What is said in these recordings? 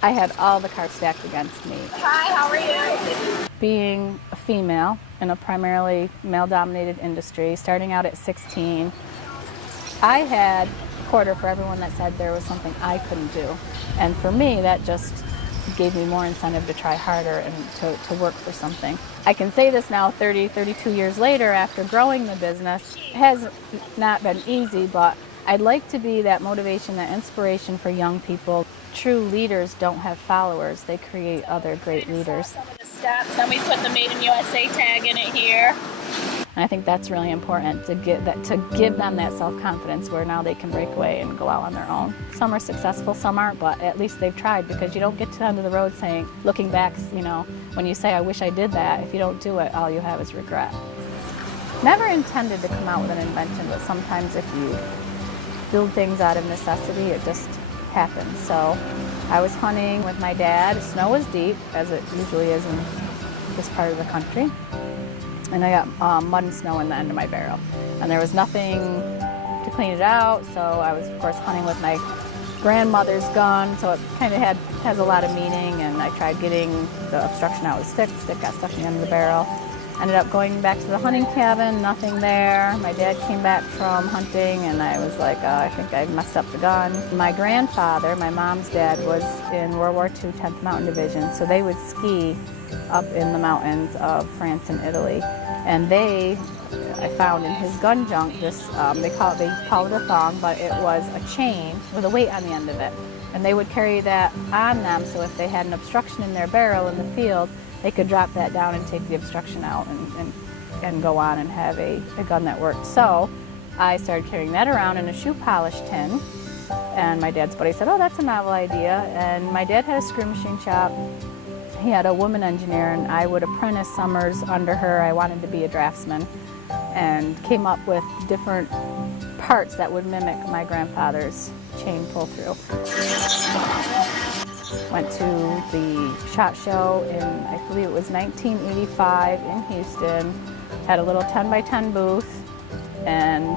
I had all the cards stacked against me. Hi, how are you? Being a female in a primarily male-dominated industry, starting out at 16, I had a quarter for everyone that said there was something I couldn't do. And for me, that just gave me more incentive to try harder and to work for something. I can say this now 32 years later after growing the business. It has not been easy, but I'd like to be that motivation, that inspiration for young people. True leaders don't have followers, they create other great leaders. Some of the steps, and we put the Made in USA tag in it here. And I think that's really important to give them that self-confidence where now they can break away and go out on their own. Some are successful, some aren't, but at least they've tried, because you don't get to the end of the road saying, looking back, when you say, I wish I did that, if you don't do it, all you have is regret. Never intended to come out with an invention, but sometimes if you build things out of necessity, it just happens. So I was hunting with my dad. Snow was deep, as it usually is in this part of the country. And I got mud and snow in the end of my barrel. And there was nothing to clean it out, so I was, of course, hunting with my grandmother's gun, so it kind of has a lot of meaning, and I tried getting the obstruction out with sticks. Stick got stuck in the end of the barrel. Ended up going back to the hunting cabin, nothing there. My dad came back from hunting, and I was like, I think I messed up the gun. My grandfather, my mom's dad, was in World War II 10th Mountain Division, so they would ski up in the mountains of France and Italy. And I found in his gun junk this, they call it a thong, but it was a chain with a weight on the end of it. And they would carry that on them, so if they had an obstruction in their barrel in the field, they could drop that down and take the obstruction out and go on and have a gun that worked. So I started carrying that around in a shoe polish tin, and my dad's buddy said, oh, that's a novel idea. And my dad had a screw machine shop. He had a woman engineer, and I would apprentice summers under her. I wanted to be a draftsman, and came up with different parts that would mimic my grandfather's chain pull-through. Went to the SHOT Show in, I believe it was 1985 in Houston. Had a little 10 by 10 booth, and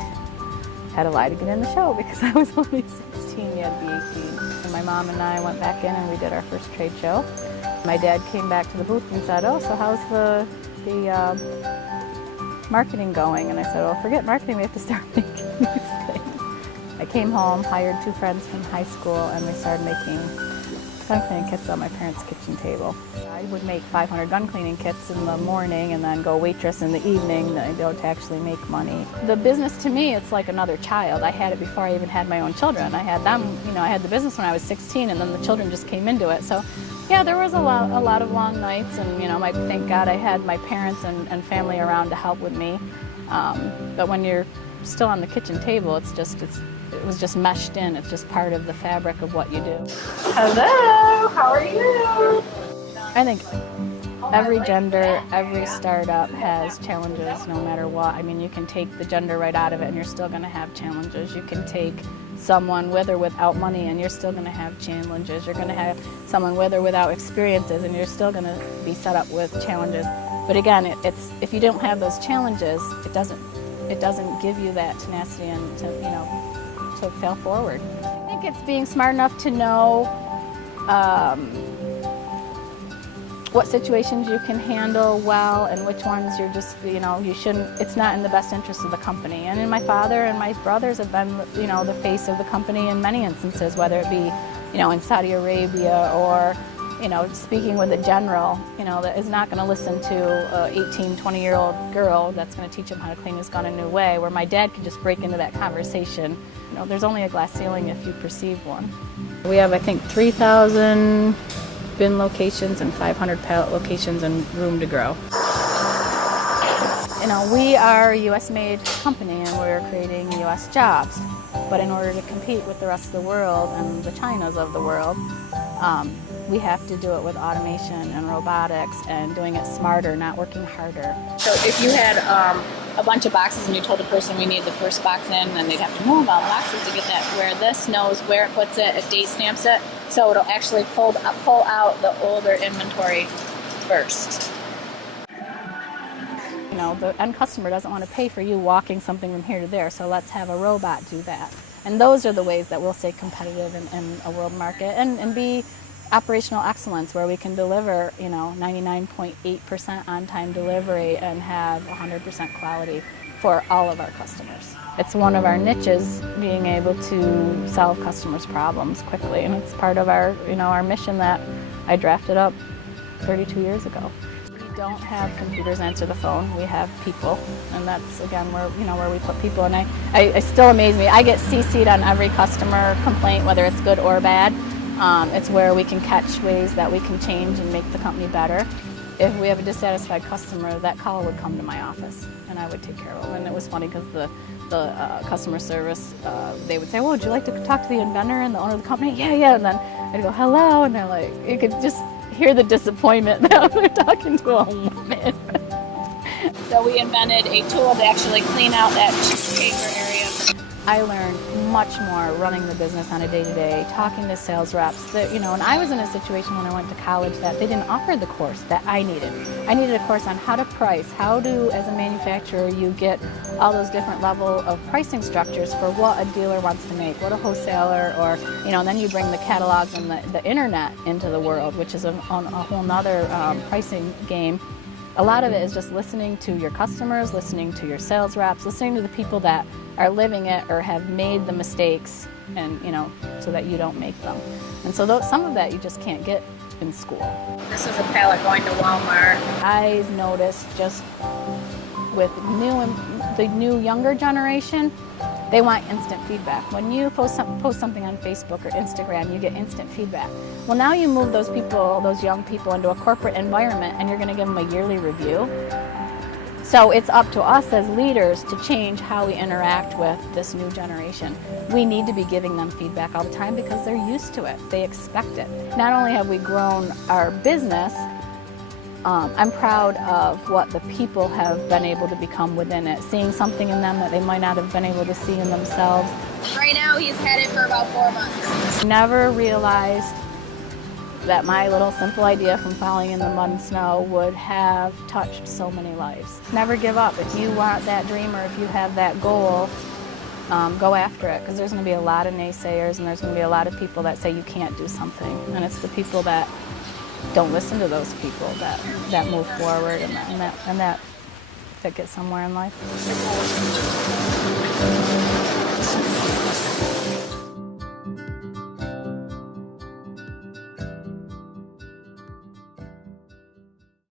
had to lie to get in the show because I was only 16, you had to be 18. And my mom and I went back in and we did our first trade show. My dad came back to the booth and said, oh, so how's the marketing going? And I said, well, forget marketing, we have to start making these things. I came home, hired 2 friends from high school, and we started making gun cleaning kits on my parents' kitchen table. I would make 500 gun cleaning kits in the morning and then go waitress in the evening, to actually make money. The business to me, it's like another child. I had it before I even had my own children. I had them, I had the business when I was 16, and then the children just came into it. So yeah, there was a lot of long nights, and thank God I had my parents and family around to help with me. But when you're still on the kitchen table, it was just meshed in. It's just part of the fabric of what you do. Hello, how are you? I think every gender, every startup has challenges no matter what. I mean, you can take the gender right out of it and you're still going to have challenges. You can take someone with or without money and you're still going to have challenges. You're going to have someone with or without experiences and you're still going to be set up with challenges. But again, if you don't have those challenges, it doesn't give you that tenacity and to fail forward. I think it's being smart enough to know what situations you can handle well and which ones you're just, you shouldn't, it's not in the best interest of the company. And my father and my brothers have been, the face of the company in many instances, whether it be, in Saudi Arabia or, speaking with a general, that is not going to listen to an 18, 20-year-old girl that's going to teach him how to clean his gun a new way, where my dad could just break into that conversation. There's only a glass ceiling if you perceive one. We have, I think, 3,000 bin locations and 500 pallet locations and room to grow. We are a U.S.-made company and we're creating U.S. jobs. But in order to compete with the rest of the world and the Chinas of the world, we have to do it with automation and robotics and doing it smarter, not working harder. So if you had a bunch of boxes and you told the person we need the first box in, then they'd have to move all the boxes to get that, where this knows where it puts it, it date stamps it, so it'll actually pull out the older inventory first. The end customer doesn't want to pay for you walking something from here to there, so let's have a robot do that. And those are the ways that we'll stay competitive in a world market and be operational excellence where we can deliver, 99.8% on-time delivery and have 100% quality for all of our customers. It's one of our niches, being able to solve customers' problems quickly, and it's part of our, our mission that I drafted up 32 years ago. We don't have computers answer the phone. We have people, and that's again where we put people. And I still amaze me. I get CC'd on every customer complaint, whether it's good or bad. It's where we can catch ways that we can change and make the company better. If we have a dissatisfied customer, that call would come to my office, and I would take care of them. And it was funny because the customer service, they would say, "Oh, would you like to talk to the inventor and the owner of the company?" Yeah. And then I'd go, "Hello," and they're like, you could just hear the disappointment that they're talking to a woman. So we invented a tool to actually clean out that paper area. I learned much more running the business on a day-to-day, talking to sales reps. And I was in a situation when I went to college that they didn't offer the course that I needed. I needed a course on how to price, how to, as a manufacturer, you get all those different level of pricing structures for what a dealer wants to make, what a wholesaler, or, and then you bring the catalogs and the internet into the world, which is a whole nother pricing game. A lot of it is just listening to your customers, listening to your sales reps, listening to the people that are living it or have made the mistakes, and so that you don't make them. And so some of that you just can't get in school. This is a pallet going to Walmart. I've noticed just with the new younger generation, they want instant feedback. When you post something on Facebook or Instagram, you get instant feedback. Well, now you move those young people into a corporate environment, and you're going to give them a yearly review. So it's up to us as leaders to change how we interact with this new generation. We need to be giving them feedback all the time because they're used to it. They expect it. Not only have we grown our business, I'm proud of what the people have been able to become within it, seeing something in them that they might not have been able to see in themselves. Right now he's had it for about 4 months. Never realized that my little simple idea from falling in the mud and snow would have touched so many lives. Never give up. If you want that dream or if you have that goal, go after it, because there's going to be a lot of naysayers and there's going to be a lot of people that say you can't do something. And it's the people that don't listen to those people that move forward and that get somewhere in life.